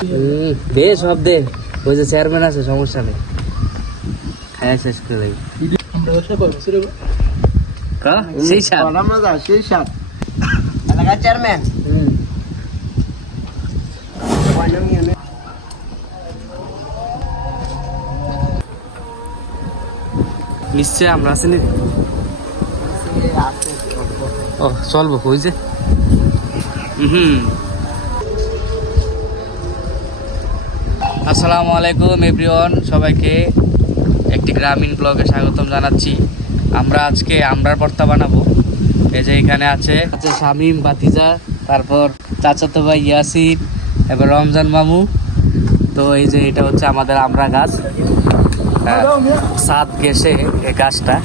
হুম, দে সব দে। ওই যে চেয়ারম্যান আছে সমস্যা নেই। খায়া শেষ করে দেবে। আমরা ব্যবসা করব সেটা কা? সেই সাপ বড় মজা সেই সাপ এলাকার চেয়ারম্যান নিশ্চয় আমরা আছি নি? ও চলবো কই যে। হুম। আসসালামু আলাইকুম, এভরিওয়ান। সবাইকে একটি গ্রামীণ ব্লগে স্বাগতম জানাচ্ছি। আমরা আজকে আমরার ভর্তা বানাবো। এই যে এখানে আছে আছে শামিম বাতিজা তারপর চাচাতো ভাই ইয়াসিন, এবার রমজান মামু। তো এই যে এটা হচ্ছে আমাদের আমরা গাছ। সাত গেছে এই গাছটা।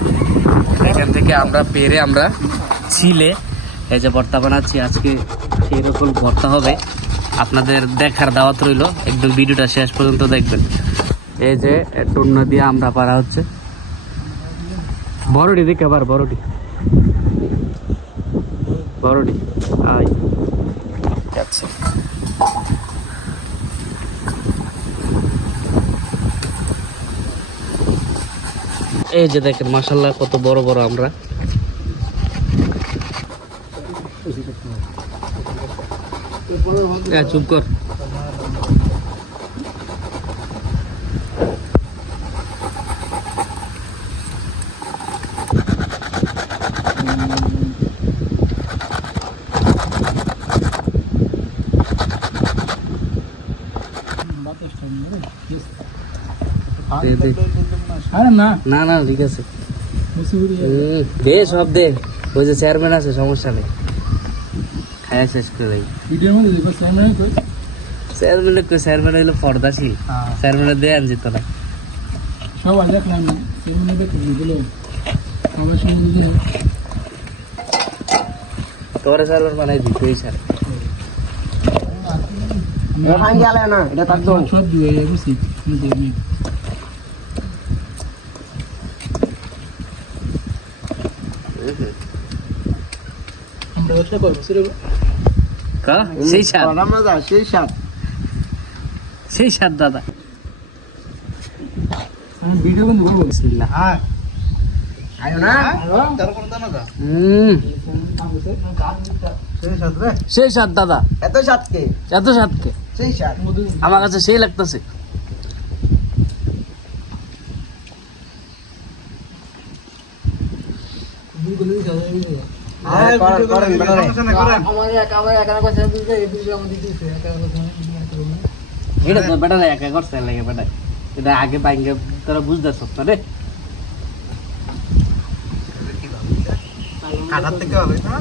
এখান থেকে আমরা পেরে আমরা ছিলে এই যে ভর্তা বানাচ্ছি। আজকে এরকম ভর্তা হবে। আপনাদের দেখার দাওয়াত রইল। একদম ভিডিওটা শেষ পর্যন্ত দেখবেন। এই যে, টুন্না দিয়ে আমরা পারা হচ্ছে। বড়ডি দেখে আবার বড়ডি বড়ডি আই এই যে দেখেন মাসাল্লাহ কত বড় বড় আমরা। চুপ কর। না না ঠিক আছে। দে সব দে। ওই যে চেয়ারম্যান আছে সমস্যা নেই। খায়া শেষ করে ভিডিওর মধ্যে কই কই পর্দাশীল হ্যাঁ দেয় আনজিত না না দেখো দিয়ে তোরে বানাই স্যার না এটা তার সব দিয়ে দেখি করব সেই দাদা। ভিডিও বন্ধ করব বিসমিল্লাহ। হ্যাঁ। দাদা। এত এত সাপ আমার কাছে সেই লাগতেছে। হ্যাঁ করেন করেন এটা তো বেটা একা করছে লাগে বেটা এটা আগে বাইঙ্গে তোরা বুঝতেছ না রে। কাটার থেকে হবে না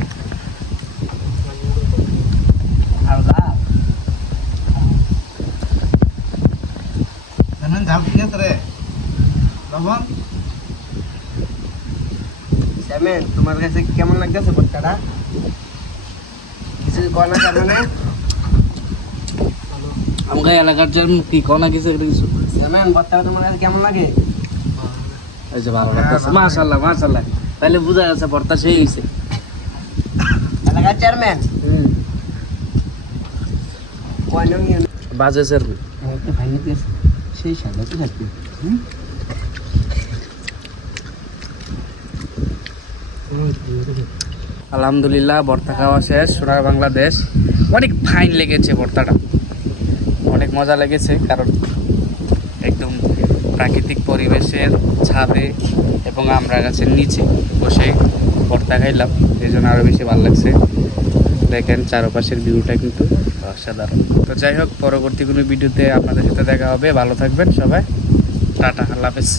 রে। লবণ? স্যামেন তোমার কাছে কেমন লাগতেছে ভর্তাটা কিছু কয় না জানো না আমাকে এলাকার জন্য কি কনা কিছু একটা কিছু স্যামেন ভর্তাটা তোমার কাছে কেমন লাগে এই যে ভালো লাগতেছে মাশাআল্লাহ মাশাআল্লাহ তাহলে বুঝা গেছে ভর্তা সেই হইছে এলাকার চেয়ারম্যান হুম কয় নং ইউনিয়ন বাজে স্যার একটা ভাঙি দিয়েছে সেই সাদা তো থাকবে আলহামদুলিল্লাহ, ভর্তা খাওয়া শেষ, সোনার বাংলাদেশ। অনেক ফাইন লেগেছে ভর্তাটা। অনেক মজা লেগেছে, কারণ একদম প্রাকৃতিক পরিবেশের ছাদে এবং আমরা গাছের নিচে বসে ভর্তা খাইলাম। এই জন্য আরও বেশি ভালো লাগছে। দেখেন, চারপাশের ভিউটা কিন্তু অসাধারণ। তো যাই হোক, পরবর্তী কোনো ভিডিওতে আপনাদের সাথে দেখা হবে। ভালো থাকবেন সবাই। টাটা, আল্লাহ হাফেজ।